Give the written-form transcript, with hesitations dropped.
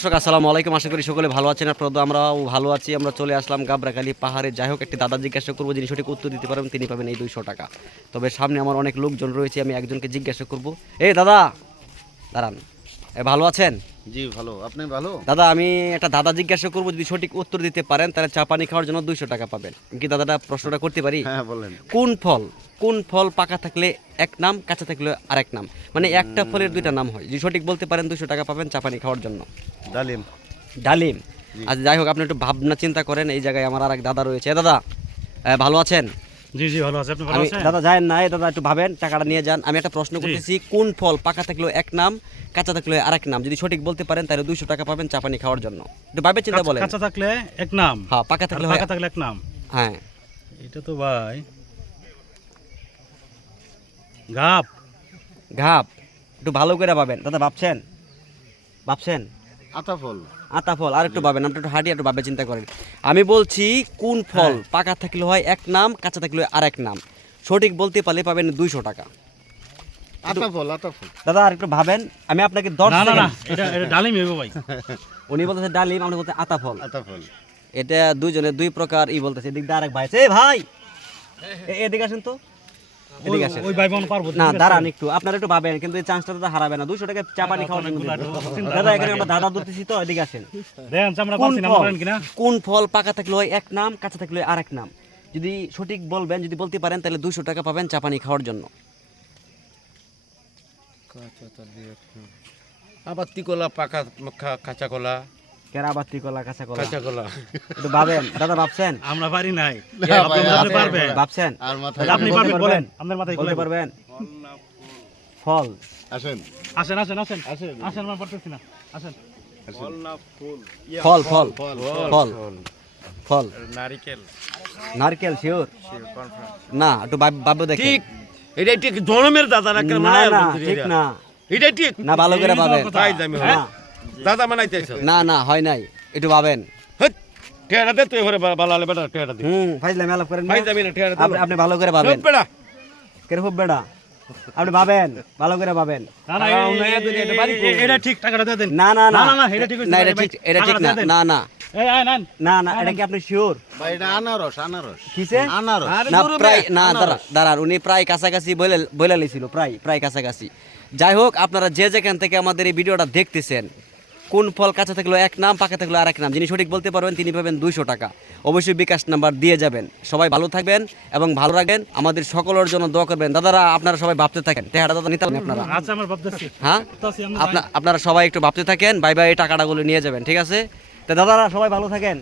দর্শক আসসালামু আলাইকুম, আশা করি সকলে ভালো আছেন। আপনারা আমরাও ভালো আছি। আমরা চলে আসলাম গাবরাখালী পাহাড়ে। যাই হোক, একটি দাদা জিজ্ঞাসা করবো, যিনি সঠিক উত্তর দিতে পারবেন তিনি পাবেন এই 200 টাকা। তবে সামনে আমার অনেক লোকজন রয়েছে, আমি একজনকে জিজ্ঞাসা করব। এই দাদা দাঁড়ান, ভালো আছেন? জি ভালো। আপনি ভালো? দাদা, আমি একটা দাদা জিজ্ঞাসা করবো, যদি সঠিক উত্তর দিতে পারেন তাহলে চা পানি খাওয়ার জন্য 200 টাকা পাবেন। আমি কি দাদাটা প্রশ্নটা করতে পারি? হ্যাঁ বলেন। কোন ফল পাকা থাকলে এক নাম, কাঁচা থাকলে আরেক নাম? মানে একটা ফলের দুইটা নাম হয়। যদি সঠিক বলতে পারেন 200 টাকা পাবেন চা পানি খাওয়ার জন্য। ডালিম। ডালিম। আচ্ছা, যাই হোক, আপনি একটু ভাবনা চিন্তা করেন। এই জায়গায় আমার আরেক দাদা রয়েছে। দাদা ভালো আছেন? জি জি ভালো আছে। আপনি ভালো আছেন? দাদা যায়েন না, দাদা একটু ভাবেন, টাকাটা নিয়ে যান। আমি একটা প্রশ্ন করতেছি, কোন ফল পাকা থাকলে এক নাম, কাঁচা থাকলে আরেক নাম? যদি সঠিক বলতে পারেন তাহলে 200 টাকা পাবেন চা পানি খাওয়ার জন্য। একটু ভাবে চিন্তা বলেন। কাঁচা থাকলে এক নাম, হ্যাঁ, পাকা থাকলে এক নাম। হ্যাঁ, এটা তো ভাই ঘাপ। ঘাপ। একটু ভালো করে ভাবেন দাদা। ভাবছেন আতাফল। আতা ফল। আর একটু ভাবেন, আপনি একটু হাঁটি একটু ভাবে চিন্তা করেন। আমি বলছি কোন ফল পাকা থাকলে হয় এক নাম, কাঁচা থাকলে আরেক নাম। সঠিক বলতে পারলে পাবেন 200 টাকা। আতাফল। আতাফল। দাদা আর একটু ভাবেন, আমি আপনাকে 10 না না না, সেকেন্ড। এটা ডালিম হইবো ভাই। উনি বলতেছে ডালিম, আপনি বলতে আতা ফল। আতাফল। এটা দুইজনে দুই প্রকার বলতেছে। এদিক দিয়ে আরেক ভাই আছে। এই ভাই এদিকে আসেন তো, এদিকে আসেন। ওই ভাই বোন পারবো না দাঁড়ান একটু, আপনারা একটু ভাবেন, কিন্তু এই চান্সটা তো হারাবে না। 200 টাকা চা পানি খাওয়ার জন্য দেব। দাদা এখানে আমরা দাদা ধরতেছি তো, এদিকে আসেন। দেন আমরা পাচ্ছি না, বলেন কিনা? কোন ফল পাকা থাকলে হয় এক নাম, কাঁচা থাকলে আরেক নাম? যদি সঠিক বলবেন, যদি বলতে পারেন তাহলে 200 টাকা পাবেন চা পানি খাওয়ার জন্য। আবাত্তি কলা, পাকা কাঁচা কলা। কেরাবাতি কলা, কাঁচা কলা। কাঁচা কলা। একটু ভাবেন দাদা, ভাবছেন? আমরা পারি নাই। ভাই, আপনি পারবেন। ভাবছেন? আর মাথায় আপনি পারবেন, বলেন। আপনার মাথায় বলতে পারবেন? ফল। আসেন। আসেন আসেন আসেন আসেন। আসেন, আমরা পারতেছি না। আসেন। ফল ফল ফল। ফল ফল। নারিকেল। নারকেল। শিওর? না, একটু ভাববে দেখেন। ঠিক, এটা ঠিক জনমের দাদা না, না না, ঠিক না। এটা ঠিক না, ভালো করে ভাবেন। তাই দামি হয় না দাদা বানাইতেছ। না না, হয় নাই, একটু ভাবেন। টেড়া দে তুই, ঘরে বালালে বেটা টেড়া দে। ফাইজলামি আলাপ করেন না। ভাই দামি না টেড়া দে। আপনি ভালো করে ভাবেন। চুপ বেটা। কেরে খুব বেড়া, আপনি ভাবেন, ভালো করে ভাবেন। না না, এটা ঠিক, টাকাটা দিয়ে দেন। না না না না না, এটা ঠিক হইছে না, ভাই, এটা ভাই, ঠিক, এটা ঠিক টাকাটা না। দিয়ে দেন। না না এই আয় নেন। না না, এটা কি আপনি শিওর? ভাই এটা আনারস। আনারস। কিসে? আনারস। না, প্রায় না, দাঁড়ান, উনি প্রায় কাছাকাছি বলে লিছিল, প্রায় কাছাকাছি। যাই হোক, আপনারা যে যেখান থেকে আমাদের এই ভিডিওটা দেখতেছেন, কোন ফল কাঁচা থাকলো এক নাম, পাকা থাকলো আরেক নাম, যিনি সঠিক বলতে পারবেন তিনি পাবেন 200 টাকা। অবশ্যই বিকাশ নাম্বার দিয়ে যাবেন। সবাই ভালো থাকবেন এবং ভালো রাখবেন। আমাদের সকলের জন্য দোয়া করবেন। দাদারা আপনারা সবাই ভাবতে থাকেন, টেহাটা দাদা নিতে পারেন আপনারা। আচ্ছা, আমরা ভাবতেছি। হ্যাঁ, ভাবতেছি আমরা। আপনারা সবাই একটু ভাবতে থাকেন। বাই বাই, এই টাকাটাগুলো নিয়ে যাবেন, ঠিক আছে? তো দাদারা সবাই ভালো থাকেন।